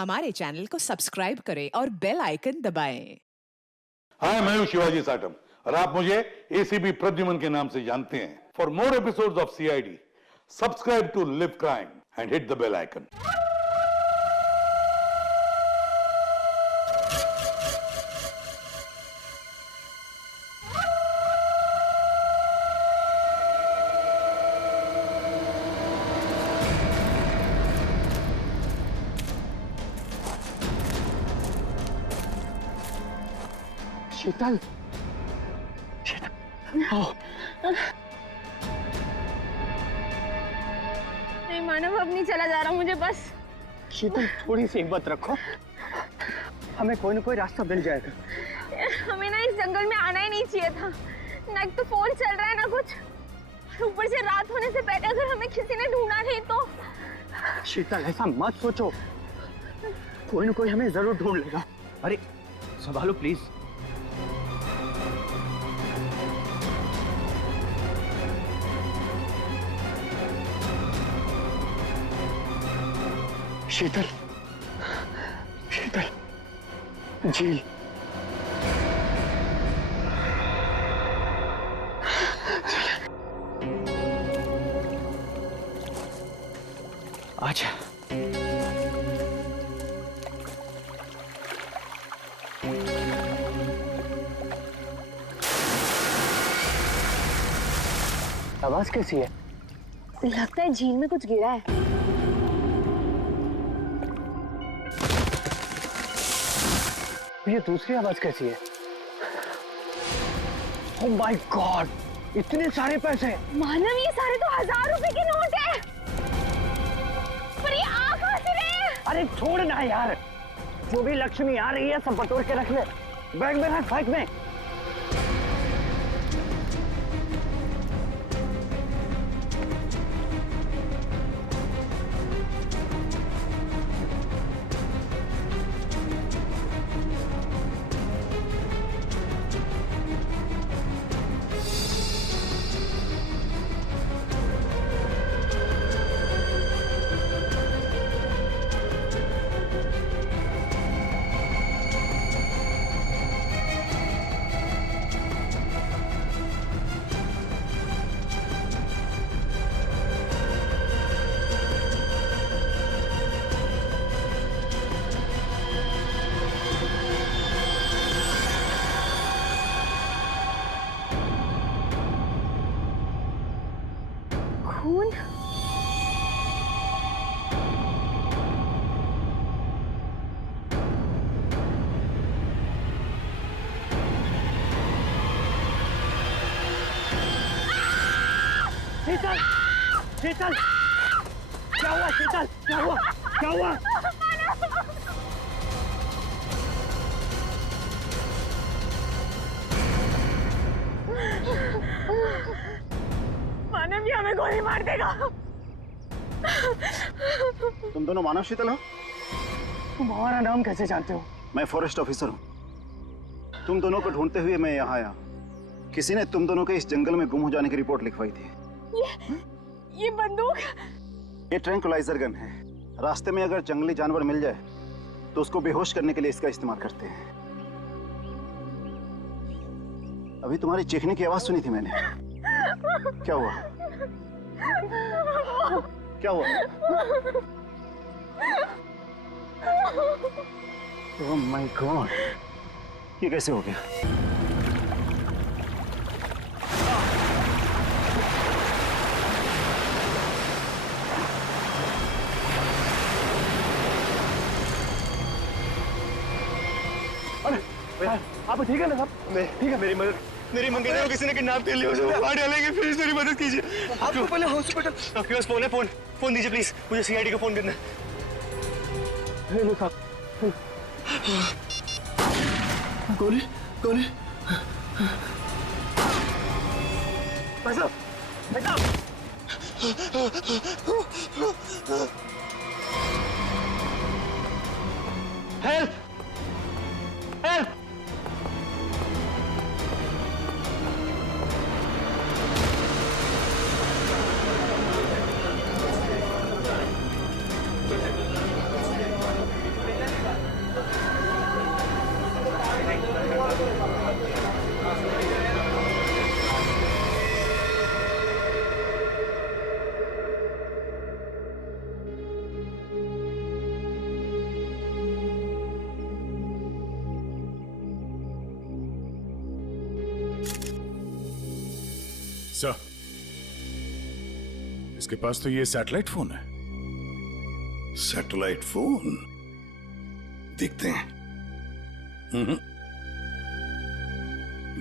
हमारे चैनल को सब्सक्राइब करें और बेल आइकन दबाएं। हाय, मैं हूं शिवाजी साटम और आप मुझे एसीपी प्रद्युमन के नाम से जानते हैं। For more episodes of CID, subscribe to Liv Crime and hit the bell icon. Sheetal, Sheetal, oh, नहीं मानव, अब नहीं चला जा रहा मुझे बस। शीतल थोड़ी सी हिम्मत रखो, हमें कोई ना कोई रास्ता मिल जाएगा। हमें ना इस जंगल में आना ही नहीं चाहिए था। ना एक तो फोन चल रहा है ना कुछ, ऊपर से रात होने से पहले अगर हमें किसी ने ढूंढा नहीं तो। शीतल ऐसा मत सोचो, कोई ना कोई हमें जरूर ढूंढ लेगा। अरे संभालो प्लीज। शीतल, शीतल, झील, आजा। आवाज कैसी है? लगता है झील में कुछ गिरा है। ये दूसरी आवाज कैसी है? ओह माय गॉड, इतने सारे पैसे! मानव, ये सारे तो 1000 रुपए के नोट है। पर ये आ कहां से रहे हैं? अरे छोड़ ना यार, जो भी लक्ष्मी आ रही है सब बटोर के रख ले। बैग में रख, बैग में। खून? शीतल, शीतल, क्या हुआ? शीतल, क्या हुआ? क्या हुआ? मानव, ये हमें गोली मार देगा। तुम दोनों मानव शीतल हो? तुम हमारा नाम कैसे जानते हो? मैं फॉरेस्ट ऑफिसर हूँ। तुम दोनों को ढूंढते हुए मैं यहाँ आया। किसी ने तुम दोनों के इस जंगल में गुम हो जाने की रिपोर्ट लिखवाई थी। ये बंदूक? ये ट्रैंक्विलाइजर गन है। रास्ते में अगर जंगली जानवर मिल जाए तो उसको बेहोश करने के लिए इसका इस्तेमाल करते हैं। अभी तुम्हारी चीखने की आवाज सुनी थी मैंने। क्या हुआ? क्या हुआ? ओह माय गॉड, ये कैसे हो गया? आप ठीक है ना साहब? ठीक है। मेरी मंगेतर को किसी ने किडनैप कर लिया, उसे मार डालेंगे, प्लीज मेरी मदद कीजिए। आपको पहले हॉस्पिटल। आपके पास फोन है? फोन दीजिए प्लीज, मुझे सीआईडी को फोन करना है। हेलो साहब। गोली, गोली। भाई साहब, भाई साहब। Help, help. सर, इसके पास तो ये सैटेलाइट फोन है। सैटेलाइट फोन देखते हैं।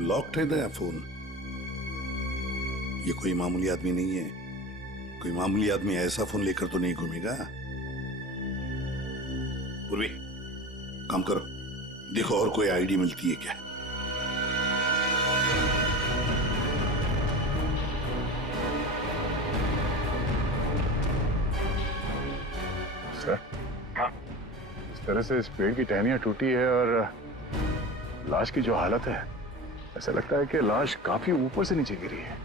लॉक्ड है नया फोन। ये कोई मामूली आदमी नहीं है। कोई मामूली आदमी ऐसा फोन लेकर तो नहीं घूमेगा। पूर्वी, काम करो, देखो और कोई आईडी मिलती है क्या। सर, इस तरह से इस पेड़ की टहनियां टूटी है और लाश की जो हालत है, ऐसा लगता है कि लाश काफी ऊपर से नीचे गिरी है।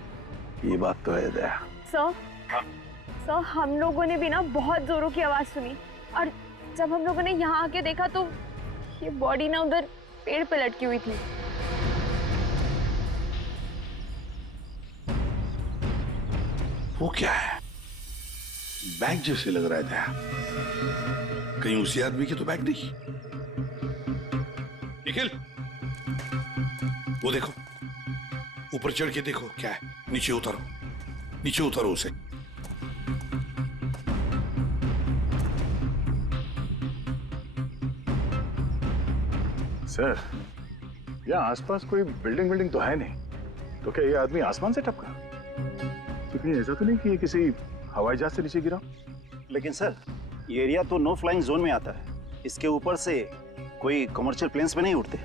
ये बात तो है दया। सर हम लोगों ने भी ना बहुत जोरों की आवाज सुनी और जब हम लोगों ने यहाँ आके देखा तो ये बॉडी ना उधर पेड़ पे लटकी हुई थी। वो क्या है? बैग जैसे लग रहा है दया। कहीं उसी आदमी के तो बैग नहीं। निखिल, वो देखो, ऊपर चढ़ के देखो क्या है। नीचे उतारो, नीचे उतारो उसे। सर, यहाँ आसपास कोई बिल्डिंग तो है नहीं, तो क्या ये आदमी आसमान से टपका? तो कहीं ऐसा तो नहीं कि ये किसी हवाई जहाज से नीचे गिरा? लेकिन सर, ये एरिया तो नो फ्लाइंग जोन में आता है। इसके ऊपर से कोई कमर्शियल प्लेन्स में नहीं उड़ते।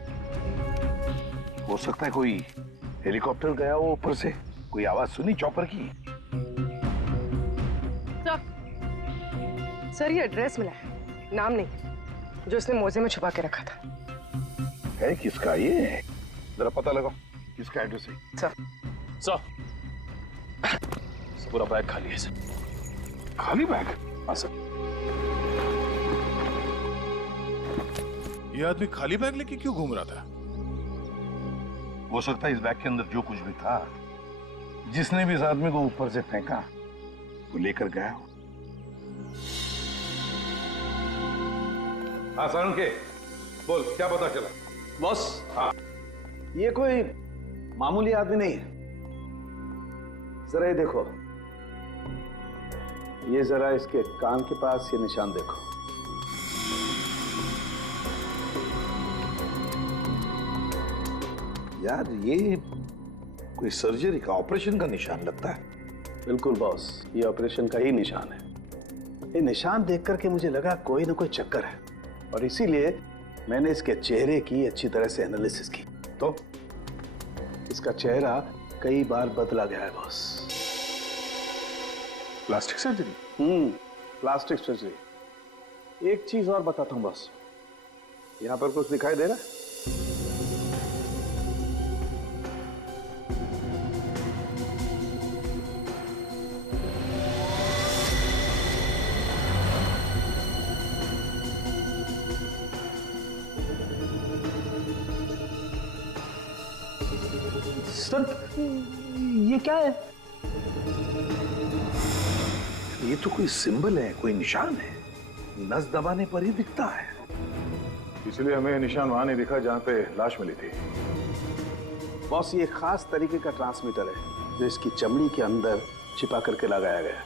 हो सकता है कोई हेलीकॉप्टर गया हो ऊपर से। कोई आवाज सुनी चॉपर की? सर, ये एड्रेस मिला है, नाम नहीं, जो इसने मोजे में छुपा के रखा था। है किसका ये? जरा पता लगाओ किसका एड्रेस है। सर, पूरा बैग खाली है सर। खाली बैग? हाँ सर। ये आदमी खाली बैग लेके क्यों घूम रहा था? हो सकता है इस बैग के अंदर जो कुछ भी था, जिसने भी इस आदमी को ऊपर से फेंका, वो लेकर गया हो। हाँ सारण के, बोल क्या पता चला? बॉस, हाँ, ये कोई मामूली आदमी नहीं है। जरा ये देखो, ये जरा इसके कान के पास ये निशान देखो। यार ये कोई सर्जरी का, ऑपरेशन का निशान लगता है। बिल्कुल बॉस, ये ऑपरेशन का ही निशान है। ये निशान देख करके मुझे लगा कोई ना कोई चक्कर है, और इसीलिए मैंने इसके चेहरे की अच्छी तरह से एनालिसिस की। तो इसका चेहरा कई बार बदला गया है boss. Plastic surgery? Plastic surgery. एक चीज और बताता हूं बॉस, यहां पर कुछ दिखाई दे रहा है? सर, ये क्या है? ये तो कोई सिंबल है, कोई निशान है। नस दबाने पर ही दिखता है। इसलिए हमें निशान वहां नहीं दिखा जहां पे लाश मिली थी। बॉस, ये खास तरीके का ट्रांसमीटर है जो इसकी चमड़ी के अंदर छिपा करके लगाया गया है।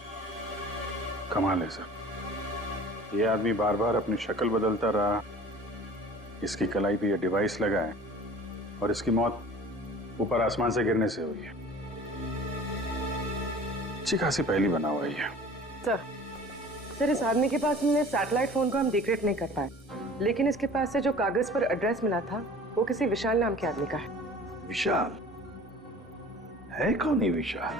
कमाल है सर। ये आदमी बार बार अपनी शक्ल बदलता रहा, इसकी कलाई पे ये डिवाइस लगा है, और इसकी मौत ऊपर आसमान से गिरने से हुई है। अच्छी खासी पहली बना हुआ है। सर, इस आदमी के पास मिले सैटेलाइट फोन को हम डिक्रिप्ट नहीं कर पाए, लेकिन इसके पास से जो कागज पर एड्रेस मिला था वो किसी विशाल नाम के आदमी का है। विशाल? है कौन ये विशाल?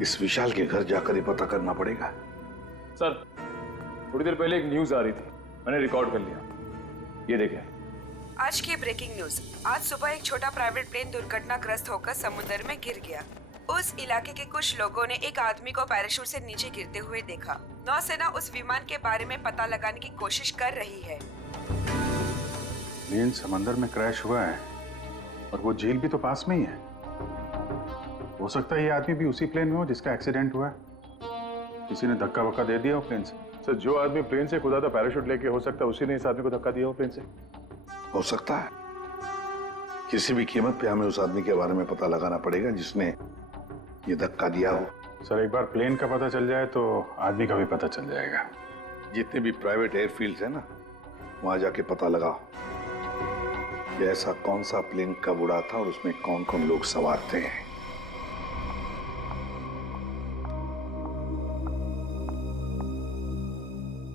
इस विशाल के घर जाकर ही पता करना पड़ेगा। सर, थोड़ी देर पहले एक न्यूज आ रही थी, मैंने रिकॉर्ड कर लिया। ये देखिए। आज की ब्रेकिंग न्यूज। आज सुबह एक छोटा प्राइवेट प्लेन दुर्घटनाग्रस्त होकर समुद्र में गिर गया। उस इलाके के कुछ लोगों ने एक आदमी को पैराशूट से नीचे गिरते हुए देखा। नौसेना उस विमान के बारे में पता लगाने की कोशिश कर रही है। प्लेन समंदर में क्रैश हुआ है और वो झील भी तो पास में ही है। हो सकता है ये आदमी भी उसी प्लेन में हो जिसका एक्सीडेंट हुआ है। किसी ने धक्का वक्का दे दिया हो प्लेन से। सर, जो आदमी प्लेन से कूदा था पैराशूट लेके, हो सकता है उसी ने इस आदमी को धक्का दिया हो प्लेन से। हो सकता है, किसी भी कीमत पे हमें उस आदमी के बारे में पता लगाना पड़ेगा जिसने ये धक्का दिया हो। सर एक बार प्लेन का पता चल जाए तो आदमी का भी पता चल जाएगा। जितने भी प्राइवेट एयरफील्ड्स है ना, वहां जाके पता लगाओ कि ऐसा कौन सा प्लेन कब उड़ा था और उसमें कौन कौन लोग सवार थे।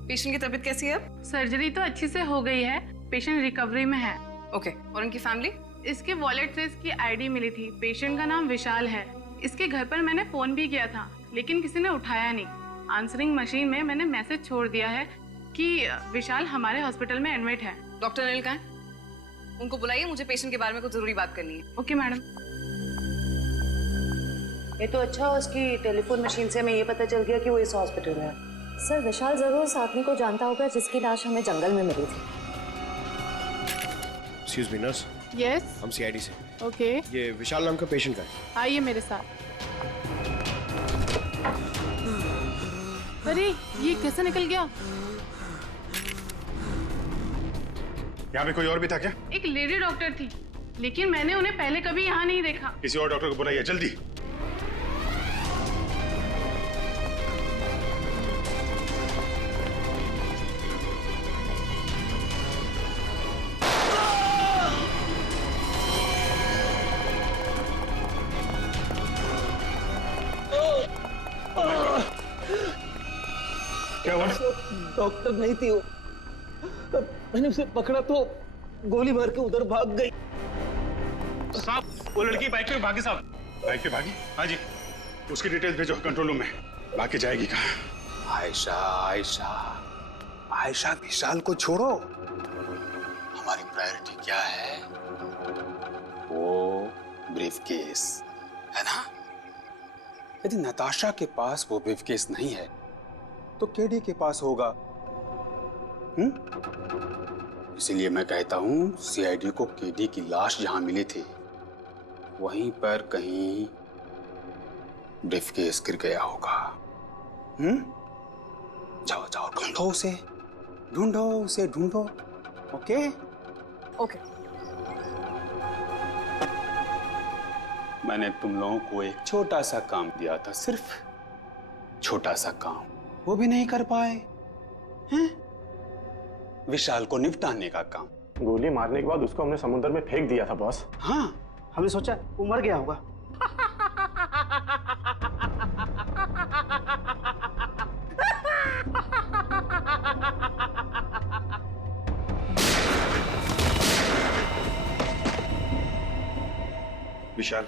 पेशेंट की तबीयत कैसी है अब? सर्जरी तो अच्छी से हो गई है, पेशेंट रिकवरी में है। ओके, और उनकी फैमिली? इसके वॉलेट से इसकी आईडी मिली थी। पेशेंट का नाम विशाल है। इसके घर पर मैंने फोन भी किया था लेकिन किसी ने उठाया नहीं। आंसरिंग मशीन में मैंने मैसेज छोड़ दिया है कि विशाल हमारे हॉस्पिटल में एडमिट है। डॉक्टर अनिल कहाँ है? उनको बुलाइए, मुझे पेशेंट के बारे में कुछ जरूरी बात करनी है। Okay madam. ये तो अच्छा हो, उसकी टेलीफोन मशीन से हमें ये पता चल गया कि वो इस हॉस्पिटल में है। सर विशाल जरूर उस आदमी को जानता होगा जिसकी लाश हमें जंगल में मिली थी। एक्सक्यूज मी नर्स, यस हम सीआईडी से। ओके, ये विशाल नाम का पेशेंट का है। आइए मेरे साथ। अरे ये कैसे निकल गया? यहाँ पे कोई और भी था क्या? एक लेडी डॉक्टर थी लेकिन मैंने उन्हें पहले कभी यहाँ नहीं देखा। किसी और डॉक्टर को बुलाइए जल्दी। क्या हुआ? डॉक्टर नहीं थी वो, मैंने उसे पकड़ा तो गोली मार के उधर भाग गई। साहब, वो लड़की बाइक पे भागी साहब। बाइक पे भागी? हाँ जी। उसकी डिटेल्स भेजो कंट्रोल रूम में। भाग के जाएगी कहाँ? आयशा आयशा आयशा, विशाल को छोड़ो। हमारी प्रायोरिटी क्या है? वो ब्रीफकेस है ना। यदि नताशा के पास वो ब्रीफकेस नहीं है तो केडी के पास होगा। इसीलिए मैं कहता हूं सीआईडी को केडी की लाश जहां मिली थी वहीं पर कहीं ब्रीफकेस गिर गया होगा। जाओ जाओ, ढूंढो उसे, ढूंढो उसे, ढूंढो। Okay okay. मैंने तुम लोगों को एक छोटा सा काम दिया था, सिर्फ छोटा सा काम, वो भी नहीं कर पाए हैं? विशाल को निपटाने का काम। गोली मारने के बाद उसको हमने समुद्र में फेंक दिया था बॉस। हाँ, हमने सोचा वो मर गया होगा। विशाल,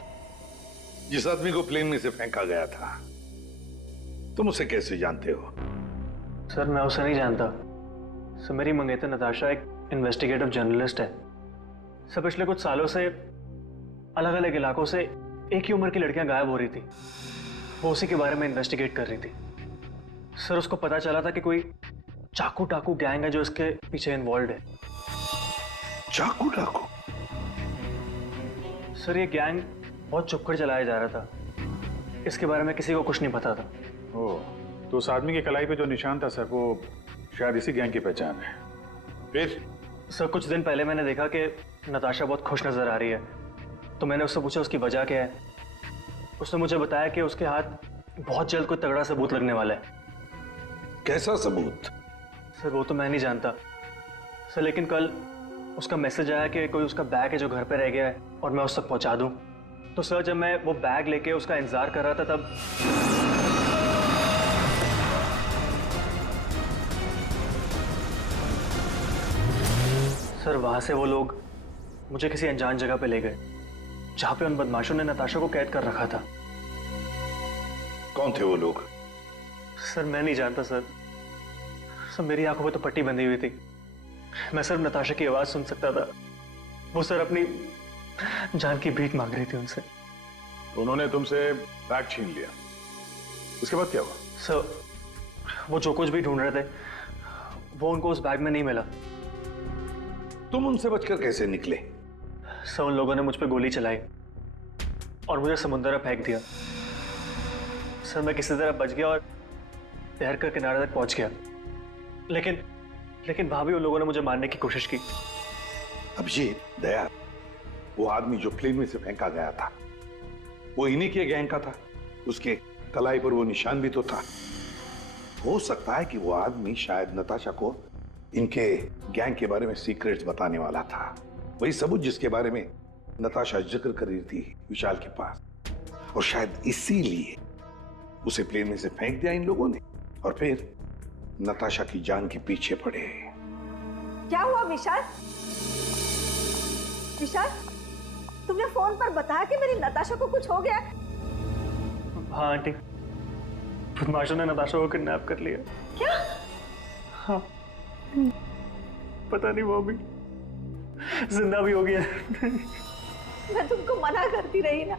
जिस आदमी को प्लेन में से फेंका गया था, तुम उसे कैसे जानते हो? सर मैं उसे नहीं जानता। सर मेरी मंगेतर नताशा एक इन्वेस्टिगेटिव जर्नलिस्ट है। सर पिछले कुछ सालों से अलग अलग इलाकों से एक ही उम्र की लड़कियां गायब हो रही थी। वो उसी के बारे में इन्वेस्टिगेट कर रही थी। सर उसको पता चला था कि कोई चाकू टाकू गैंग है जो इसके पीछे इन्वॉल्व है। चाकू टाकू? सर ये गैंग बहुत चुपकर चलाया जा रहा था। इसके बारे में किसी को कुछ नहीं पता था। ओह, तो उस आदमी की कलाई पे जो निशान था सर, वो शायद इसी गैंग की पहचान है। फिर? सर कुछ दिन पहले मैंने देखा कि नताशा बहुत खुश नजर आ रही है, तो मैंने उससे पूछा उसकी वजह क्या है। उसने मुझे बताया कि उसके हाथ बहुत जल्द कोई तगड़ा सबूत लगने वाला है। कैसा सबूत? सर वो तो मैं नहीं जानता सर, लेकिन कल उसका मैसेज आया कि कोई उसका बैग है जो घर पे रह गया है और मैं उस तक पहुंचा दूं। तो सर जब मैं वो बैग लेके उसका इंतजार कर रहा था तब सर वहां से वो लोग मुझे किसी अनजान जगह पे ले गए जहां पे उन बदमाशों ने नताशा को कैद कर रखा था। कौन थे वो लोग? सर मैं नहीं जानता सर। सर मेरी आंखों पे तो पट्टी बंधी हुई थी। मैं सिर्फ नताशा की आवाज सुन सकता था। वो सर अपनी जान की भीख मांग रही थी उनसे। उन्होंने तुमसे बैग छीन लिया, उसके बाद क्या हुआ? सर वो जो कुछ भी ढूंढ रहे थे वो उनको उस बैग में नहीं मिला। तुम उनसे बचकर कैसे निकले? सर उन लोगों ने मुझ पर गोली चलाई और मुझे समुद्र में फेंक दिया। सर मैं किसी तरह बच गया और तैरकर किनारे तक पहुंच गया, लेकिन वहां भी उन लोगों ने मुझे मारने की कोशिश की। अभिजीत, दया, वो आदमी जो प्लेन में से फेंका गया था वो इन्हीं के गैंग का था। उसके कलाई पर वो निशान भी तो था। हो सकता है कि वो आदमी शायद नताशा को इनके गैंग के बारे में सीक्रेट्स बताने वाला था। वही सबूत जिसके बारे में नताशा जिक्र कर रही थी विशाल के पास, और शायद इसीलिए उसे प्लेन में से फेंक दिया इन लोगों ने और फिर नताशा की जान के पीछे पड़े। क्या हुआ विशाल? विशाल, तुमने फोन पर बताया कि मेरी नताशा को कुछ हो गया? हाँ आंटी, बदमाशों ने नताशा को किडनैप कर लिया। क्या? हाँ, पता नहीं वो भी जिंदा भी हो गया। मैं तुमको मना करती रही ना,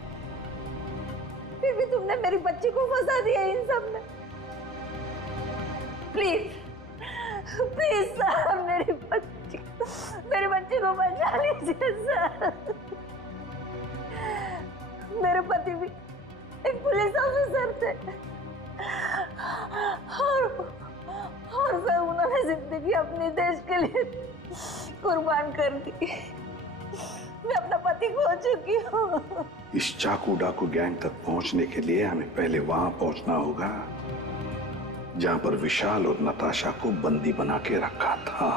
फिर भी तुमने मेरी बच्ची को फंसा दिया इन सब में। प्लीज प्लीज सर, मेरी बच्ची को बचा लीजिए सर। मेरे पति भी एक पुलिस ऑफिसर थे और सर उन्होंने जिंदगी अपने देश के लिए कुर्बान कर दी। मैं अपना पति खो चुकी हूँ। इस चाकू डाकू गैंग तक पहुंचने के लिए हमें पहले वहां पहुंचना होगा जहां पर विशाल और नताशा को बंदी बना के रखा था।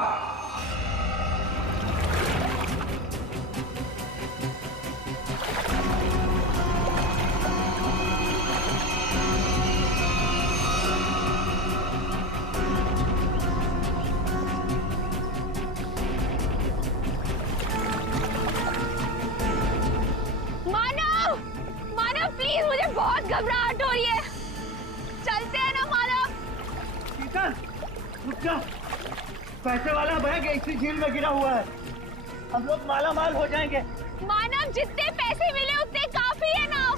बहुत घबराहट हो रही है, चलते हैं ना मानव। शीतल, रुक जा। पैसे वाला बैग इसी झील में गिरा हुआ है, हम लोग माला माल हो जाएंगे। मानव, जितने पैसे मिले उतने काफी है ना।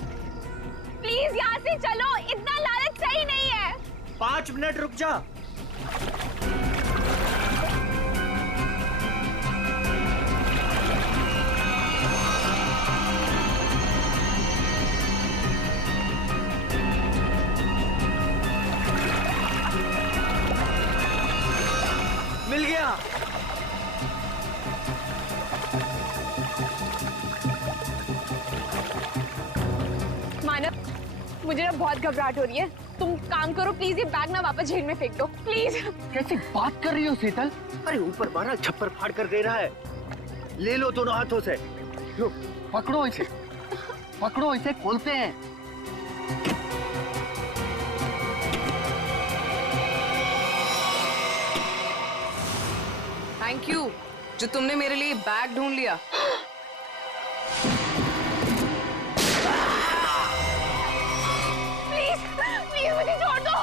प्लीज यहाँ से चलो, इतना लालच सही नहीं है। 5 मिनट रुक जा। मिल गया। मानव, मुझे ना बहुत घबराहट हो रही है। तुम काम करो प्लीज, ये बैग ना वापस झील में फेंक दो प्लीज। कैसी बात कर रही हो शीतल? अरे ऊपर मारा छप्पर फाड़ कर दे रहा है। ले लो दोनों हाथों से। लो, पकड़ो इसे, पकड़ो इसे, खोलते हैं। थैंक यू जो तुमने मेरे लिए बैग ढूंढ लिया। प्लीज प्लीज मुझे छोड़ दो।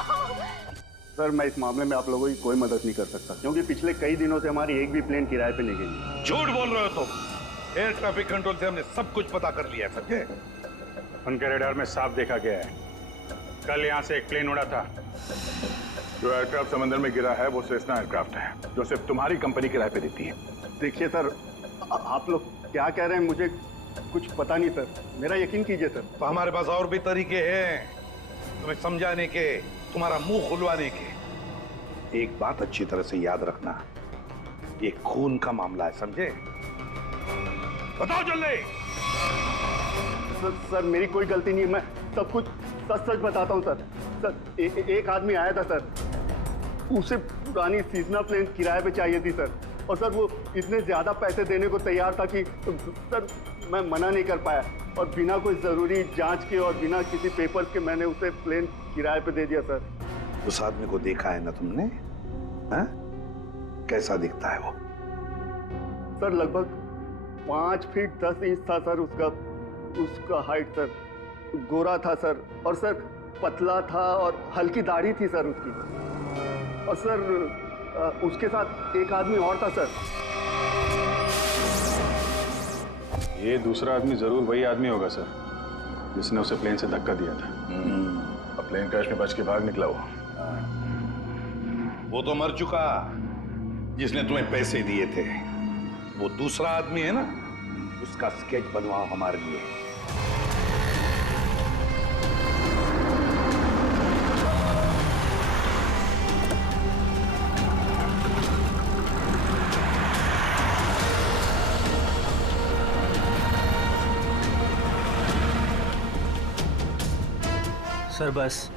सर, मैं इस मामले में आप लोगों की कोई मदद नहीं कर सकता क्योंकि पिछले कई दिनों से हमारी एक भी प्लेन किराए पे नहीं गई। झूठ बोल रहे हो तुम। एयर ट्रैफिक कंट्रोल से हमने सब कुछ पता कर लिया, समझे? उनके रडार में साफ देखा गया है, कल यहाँ से एक प्लेन उड़ा था। जो एयरक्राफ्ट समंदर में गिरा है वो सेस्ना एयरक्राफ्ट है जो सिर्फ तुम्हारी कंपनी किराए पे देती है। देखिए सर, आप लोग क्या कह रहे हैं मुझे कुछ पता नहीं सर, मेरा यकीन कीजिए सर। तो हमारे पास और भी तरीके हैं तुम्हें समझाने के, तुम्हारा मुंह खुलवाने के। एक बात अच्छी तरह से याद रखना, ये खून का मामला है, समझे? बताओ जल्दी। सर मेरी कोई गलती नहीं है, मैं सब कुछ सच सच बताता हूँ सर। सर एक आदमी आया था सर, उसे पुरानी सीजनल प्लेन किराए पे चाहिए थी सर, और सर वो इतने ज्यादा पैसे देने को तैयार था कि सर मैं मना नहीं कर पाया, और बिना कोई जरूरी जांच के और बिना किसी पेपर्स के मैंने उसे प्लेन किराए पे दे दिया सर। उस आदमी को देखा है ना तुमने? हा? कैसा दिखता है वो? सर लगभग 5 फीट 10 इंच था सर उसका हाइट सर, गोरा था सर, और सर पतला था और हल्की दाढ़ी थी सर उसकी, और सर उसके साथ एक आदमी और था सर। ये दूसरा आदमी जरूर वही आदमी होगा सर जिसने उसे प्लेन से धक्का दिया था। अब प्लेन क्रैश में बच के भाग निकला वो तो मर चुका जिसने तुम्हें पैसे दिए थे। वो दूसरा आदमी है ना, उसका स्केच बनवाओ हमारे लिए। सर बस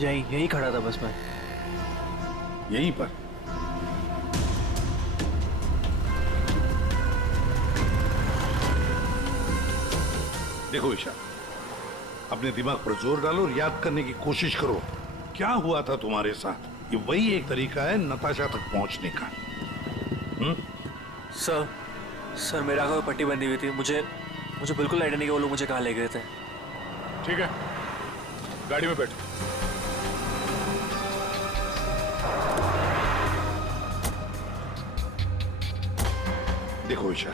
यहीं खड़ा था बस मैं। यहीं पर? देखो ईशा, अपने दिमाग पर जोर डालो और याद करने की कोशिश करो क्या हुआ था तुम्हारे साथ। ये वही एक तरीका है नताशा तक पहुंचने का। सर मेरे आंखों में पट्टी बंधी हुई थी। मुझे बिल्कुल आइडिया नहीं कि वो लोग मुझे कहाँ ले गए थे। ठीक है, गाड़ी में बैठो। देखो ईशा,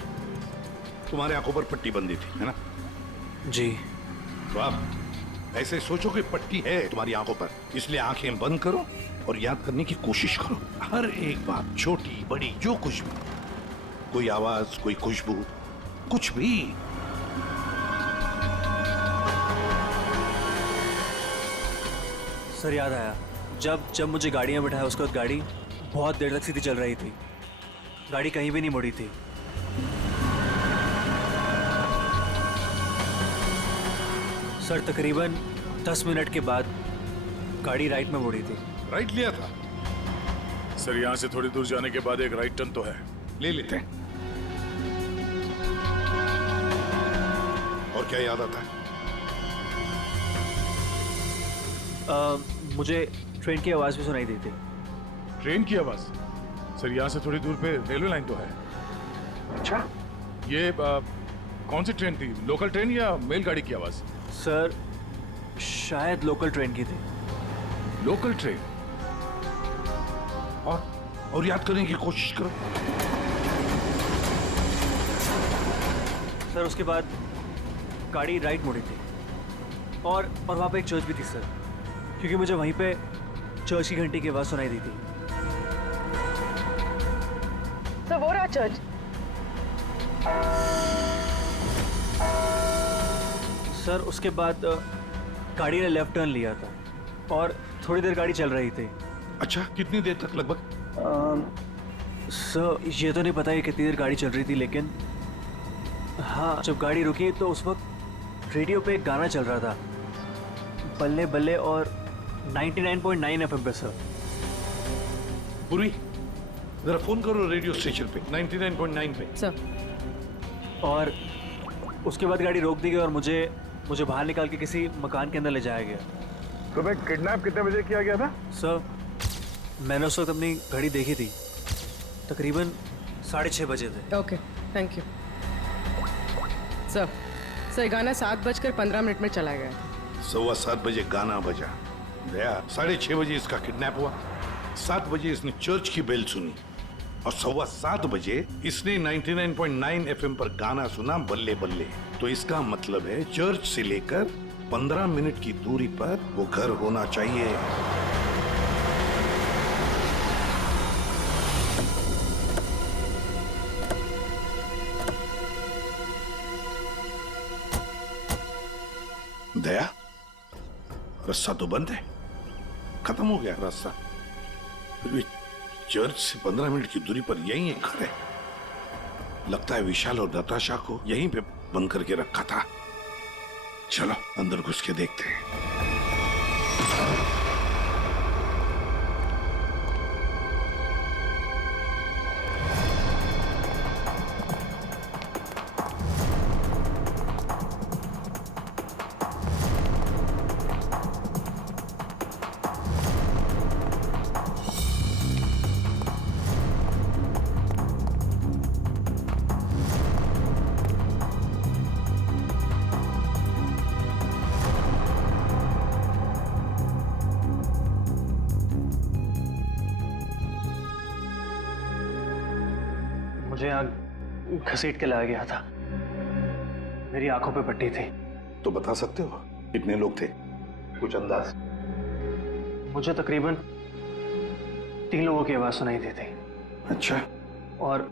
तुम्हारे आंखों पर पट्टी बंधी थी, है ना? जी। तो आप ऐसे सोचो कि पट्टी है तुम्हारी आंखों पर, इसलिए आंखें बंद करो और याद करने की कोशिश करो हर एक बात, छोटी बड़ी जो कुछ भी, कोई आवाज, कोई खुशबू, कुछ भी। सर याद आया, जब मुझे गाड़ी में बिठाया उसके बाद गाड़ी बहुत देर तक सीधी चल रही थी। गाड़ी कहीं भी नहीं मुड़ी थी। सर तकरीबन 10 मिनट के बाद गाड़ी राइट में मुड़ी थी। राइट लिया था? सर यहाँ से थोड़ी दूर जाने के बाद एक राइट टर्न तो है, ले लेते हैं। और क्या याद आता है? मुझे ट्रेन की आवाज भी सुनाई दी थी। ट्रेन की आवाज? सर यहाँ से थोड़ी दूर पे रेलवे लाइन तो है। अच्छा, ये कौन सी ट्रेन थी, लोकल ट्रेन या मेलगाड़ी की आवाज? सर शायद लोकल ट्रेन की थी। Local train? और याद करने की कोशिश करो। सर उसके बाद गाड़ी राइट मुड़ी थी और वहाँ पे एक चर्च भी थी सर, क्योंकि मुझे वहीं पे चर्च की घंटी की आवाज़ सुनाई दी थी। सर वो रहा चर्च। सर उसके बाद गाड़ी ने लेफ्ट टर्न लिया था और थोड़ी देर गाड़ी चल रही थी। अच्छा, कितनी देर तक लगभग? सर ये तो नहीं पता कि कितनी देर गाड़ी चल रही थी, लेकिन हाँ जब गाड़ी रुकी तो उस वक्त रेडियो पे एक गाना चल रहा था, बल्ले बल्ले, और 99.9 FM पे सर। पूरी जरा फोन करो रेडियो स्टेशन पे 99.9 पे। सर। और उसके बाद गाड़ी रोक दी गई और मुझे बाहर निकाल के किसी मकान के अंदर ले जाया गया। तुम्हें किडनैप कितने बजे किया गया था? सर मैंने उस वक्त अपनी घड़ी देखी थी, तकरीबन 6:30 बजे थे। Okay, thank you. सर गाना 7:15 में चला गया। 7:15 बजे गाना बजा, दया 6:30 बजे इसका किडनैप हुआ, 7 बजे इसने चर्च की बेल सुनी और 7:15 बजे इसने 99.9 FM पर गाना सुना, बल्ले बल्ले। तो इसका मतलब है चर्च से लेकर 15 मिनट की दूरी पर वो घर होना चाहिए। दया, रास्ता तो बंद है, खत्म हो गया रास्ता, फिर भी चर्च से 15 मिनट की दूरी पर यही एक घर है। लगता है विशाल और नताशा को यहीं पे बंद करके रखा था। चलो अंदर घुस के देखते हैं। मुझे यहाँ घसीट के लाया गया था, मेरी आंखों पे पट्टी थी। तो बता सकते हो कितने लोग थे, कुछ अंदाज? मुझे तकरीबन 3 लोगों की आवाज सुनाई दी थी। अच्छा। और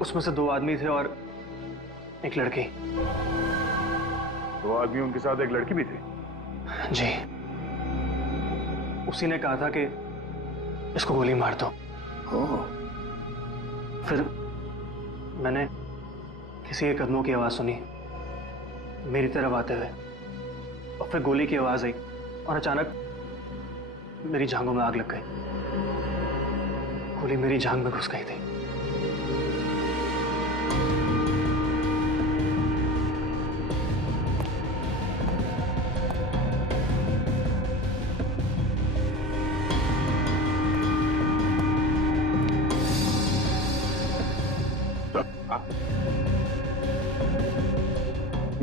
उसमें से 2 आदमी थे और एक लड़की। 2 आदमी, उनके साथ एक लड़की भी थी? जी। उसी ने कहा था कि इसको गोली मार दो। फिर मैंने किसी के कदमों की आवाज सुनी मेरी तरफ आते हुए। और फिर गोली की आवाज आई और अचानक मेरी जांघों में आग लग गई। गोली मेरी जांघ में घुस गई थी।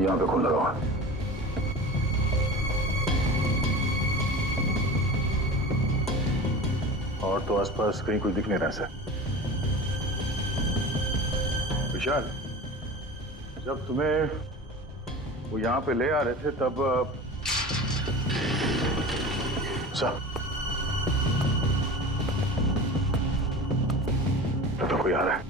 यहाँ पे खून लगा हुआ। और तो आसपास कहीं कुछ दिख नहीं रहा सर। विशाल, जब तुम्हें वो यहाँ पे ले आ रहे थे तब सर तो कोई आ रहा है।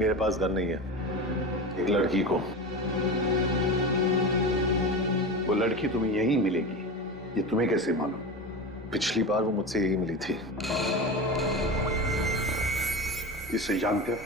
मेरे पास गन नहीं है। एक लड़की को। वो लड़की तुम्हें यहीं मिलेगी, ये तुम्हें कैसे मालूम? पिछली बार वो मुझसे यही मिली थी। इसे जानते हो?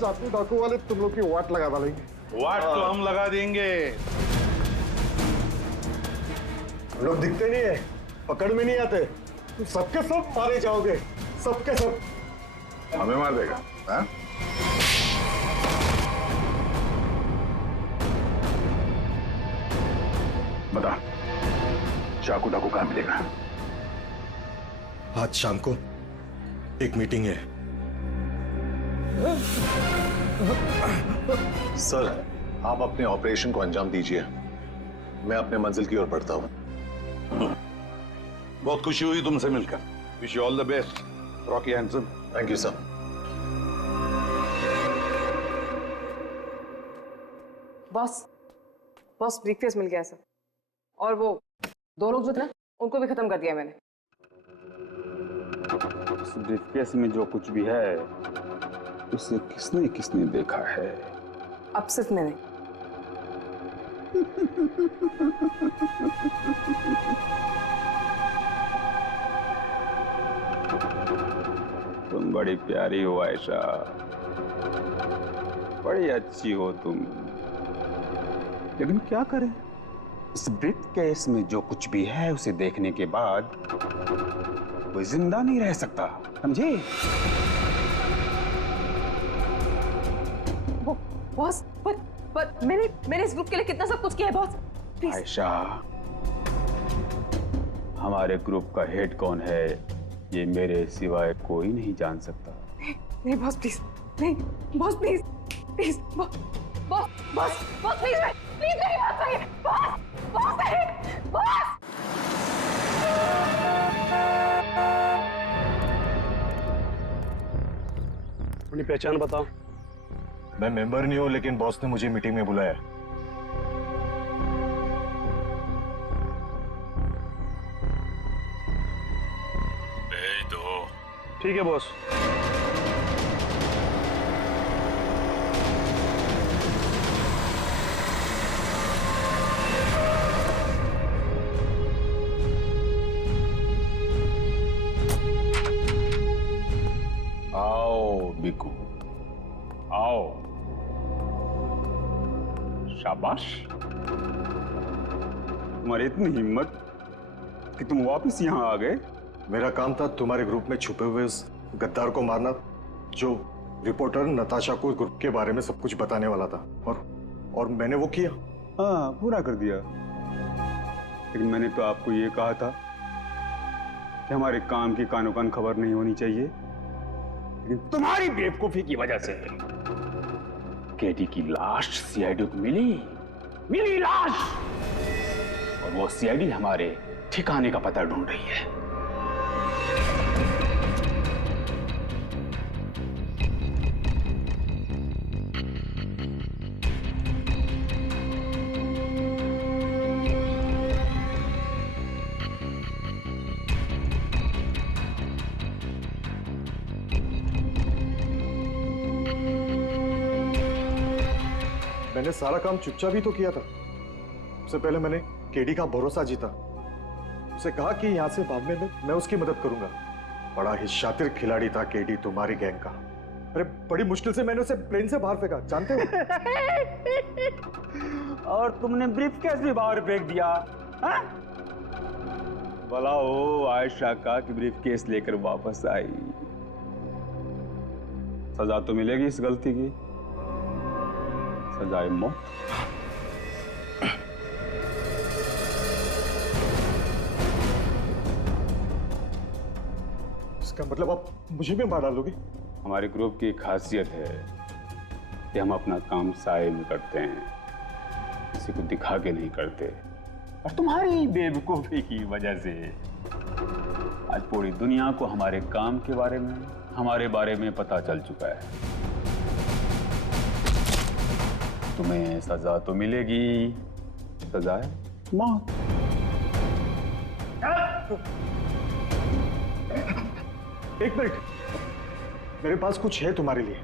चाकू डाकू वाले तुम लोग की वाट लगा डालेंगे। वाट तो हम लगा देंगे। हम लोग दिखते नहीं है, पकड़ में नहीं आते, तुम सबके सब मारे जाओगे, सबके सब। हमें मार देगा? हाँ? बता, चाकू डाकू कहां मिलेगा? आज शाम को एक मीटिंग है। सर, आप अपने ऑपरेशन को अंजाम दीजिए। मैं अपने मंजिल की ओर बढ़ता हूं। बहुत खुशी हुई तुमसे मिलकर। Wish you all the best, Rocky handsome. Thank you sir. Boss, briefcase मिल गया सर। और वो दो लोग जो थे ना, उनको भी खत्म कर दिया मैंने। इस ब्रीफकेस में जो कुछ भी है उसे किसने किसने देखा है? अब सिर्फ मैंने। तुम बड़ी प्यारी हो आयशा, बड़ी अच्छी हो तुम, लेकिन क्या करें, इस ब्रीफकेस में जो कुछ भी है उसे देखने के बाद कोई जिंदा नहीं रह सकता, समझे? बॉस, पर मैंने इस ग्रुप के लिए कितना सब कुछ किया है बॉस, प्लीज। आयशा, हमारे ग्रुप का हेड कौन है ये मेरे सिवाय कोई नहीं जान सकता। नहीं बॉस प्लीज, नहीं boss please, please boss please मेरी बात सुनिए, बॉस नहीं, बॉस। अपनी पहचान बताओ। मैं मेंबर नहीं हूं, लेकिन बॉस ने मुझे मीटिंग में बुलाया। भेज दो। ठीक है बॉस। आओ बिकू, आओ। शाबाश, तुम्हारी इतनी हिम्मत कि तुम वापस यहाँ आ गए। मेरा काम था तुम्हारे ग्रुप में छुपे हुए उस गद्दार को मारना, जो रिपोर्टर नताशा को ग्रुप के बारे में सब कुछ बताने वाला था, और मैंने वो किया। हाँ, पूरा कर दिया। लेकिन मैंने तो आपको ये कहा था कि हमारे काम की कानो कान खबर नहीं होनी चाहिए। लेकिन तुम्हारी बेवकूफी की वजह से केटी की लाश सीआईडी को मिली लाश, और वो सीआईडी हमारे ठिकाने का पता ढूंढ रही है। मैंने सारा काम चुपचाप ही तो किया था। उससे पहले मैंने केडी का भरोसा जीता, उसे कहा कि यहां से भागने में मैं उसकी मदद करूंगा। बड़ा ही शातिर खिलाड़ी था केडी तुम्हारी गैंग का। अरे बड़ी मुश्किल से मैंने उसे प्लेन से बाहर फेंका, जानते हो? और तुमने ब्रीफकेस भी बाहर फेंक दिया। हाँ? भला हो आयशा का कि ब्रीफकेस लेकर वापस आई। सजा तो मिलेगी इस गलती की, सजाए मौत। इसका मतलब आप मुझे भी मार डालोगे? हमारे ग्रुप की खासियत है कि हम अपना काम साए में करते हैं, किसी को दिखा के नहीं करते। और तुम्हारी बेवकूफी की वजह से आज पूरी दुनिया को हमारे काम के बारे में, हमारे बारे में पता चल चुका है। तुम्हें सजा तो मिलेगी, सजा है मौत। एक मिनट, मेरे पास कुछ है तुम्हारे लिए।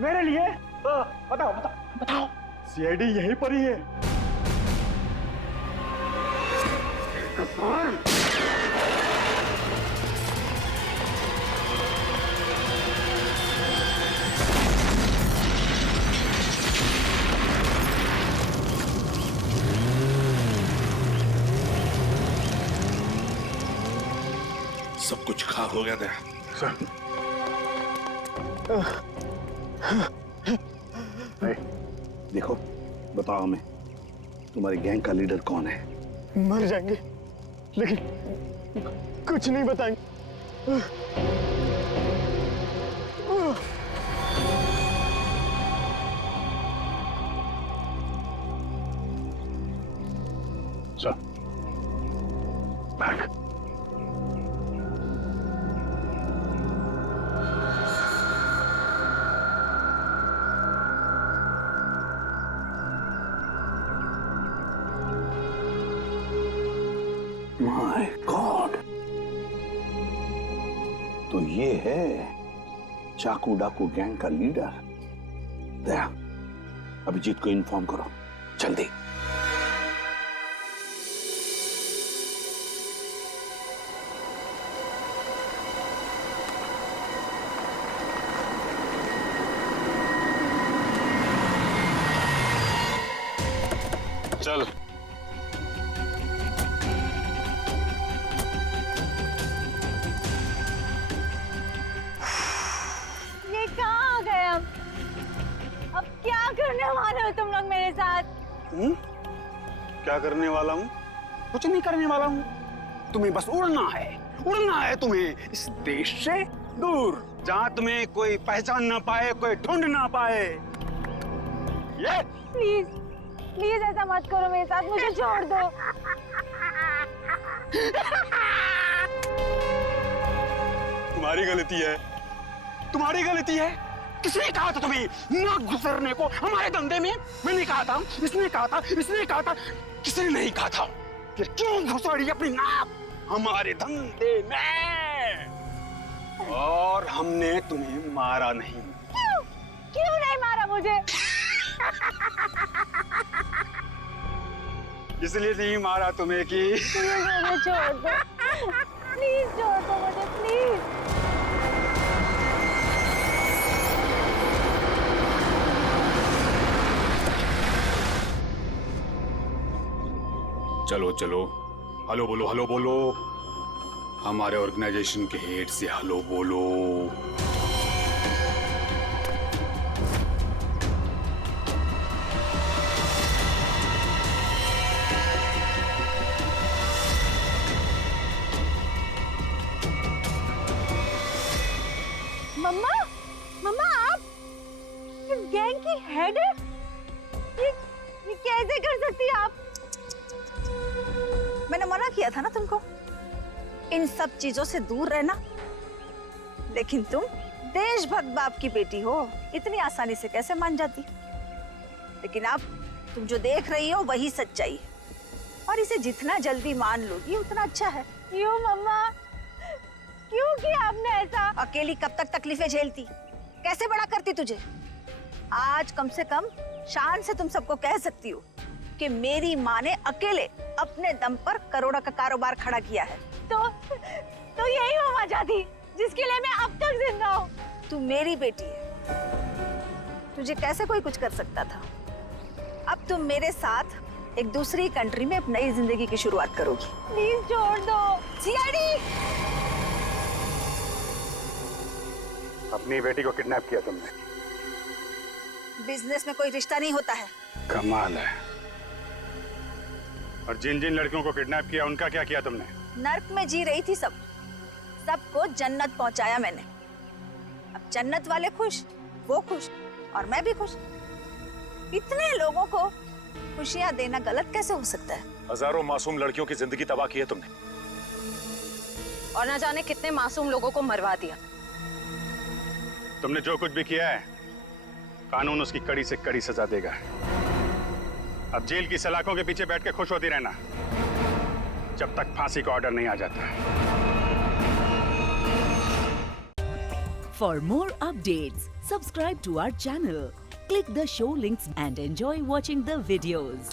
मेरे लिए? बताओ बताओ बताओ। सीआईडी यहीं पर ही है। सब कुछ खाक हो गया था सर। देखो, बताओ हमें, तुम्हारी गैंग का लीडर कौन है? मर जाएंगे, लेकिन कुछ नहीं बताएंगे। Sir, back. माय गॉड, तो ये है चाकू डाकू गैंग का लीडर। दया, अभिजीत को इन्फॉर्म करो जल्दी। चल। ये कहाँ आ गए हम? अब क्या करने वाले हो तुम लोग मेरे साथ? क्या करने वाला हूँ? कुछ नहीं करने वाला हूँ। तुम्हें बस उड़ना है तुम्हें इस देश से दूर, जहाँ तुम्हें कोई पहचान ना पाए, कोई ढूंढ ना पाए। ये प्लीज प्लीज ऐसा मत करो मेरे साथ, मुझे छोड़ दो। तुम्हारी गलती है, तुम्हारी गलती है। किसने कहा था तुम्हें ना गुजरने को हमारे धंधे में? मैंने कहा था, इसने कहा था, इसने कहा था, किसने नहीं कहा था? फिर क्यों घुसड़ी अपनी नाक हमारे धंधे में? और हमने तुम्हें मारा नहीं। क्यों नहीं मारा मुझे? इसलिए नहीं मारा तुम्हें कि मुझे छोड़ दो, प्लीज छोड़ दो मुझे, प्लीज। चलो चलो, हेलो बोलो, हेलो बोलो, हमारे ऑर्गेनाइजेशन के हेड से हेलो बोलो। मम्मा, मम्मा आप इस गैंग की हेड है? ये कैसे कर सकती है आप? मैंने मना किया था ना तुमको इन सब चीजों से दूर रहना, लेकिन तुम देशभक्त बाप की बेटी हो, इतनी आसानी से कैसे मान जाती? लेकिन अब तुम जो देख रही हो वही सच्चाई है, और इसे जितना जल्दी मान लोगी उतना अच्छा है। क्यों मम्मा, क्यों किया आपने ऐसा? अकेली कब तक तकलीफें झेलती, कैसे बड़ा करती तुझे? आज कम से कम शान से तुम सबको कह सकती हो कि मेरी माँ ने अकेले अपने दम पर करोड़ों का कारोबार खड़ा किया है। तो यही वो वजह थी जिसके लिए मैं अब तक जिंदा हूँ। तू मेरी बेटी है, तुझे कैसे कोई कुछ कर सकता था? अब तुम मेरे साथ एक दूसरी कंट्री में अपनी नई जिंदगी की शुरुआत करोगी। प्लीज छोड़ दो। सीआईडी, अपनी बेटी को किडनैप किया तुमने। बिजनेस में कोई रिश्ता नहीं होता है। कमाल है। और जिन जिन लड़कियों को किडनैप किया उनका क्या किया तुमने? नर्क में जी रही थी सबको जन्नत पहुंचाया मैंने। अब जन्नत वाले खुश, वो खुश और मैं भी खुश। इतने लोगों को खुशियां देना गलत कैसे हो सकता है? हजारों मासूम लड़कियों की जिंदगी तबाह की है तुमने, और ना जाने कितने मासूम लोगों को मरवा दिया। तुमने जो कुछ भी किया है, कानून उसकी कड़ी से कड़ी सजा देगा। अब जेल की सलाखों के पीछे बैठ के खुश होती रहना जब तक फांसी का ऑर्डर नहीं आ जाता। For more updates, subscribe to our channel, click the show links and enjoy watching the videos.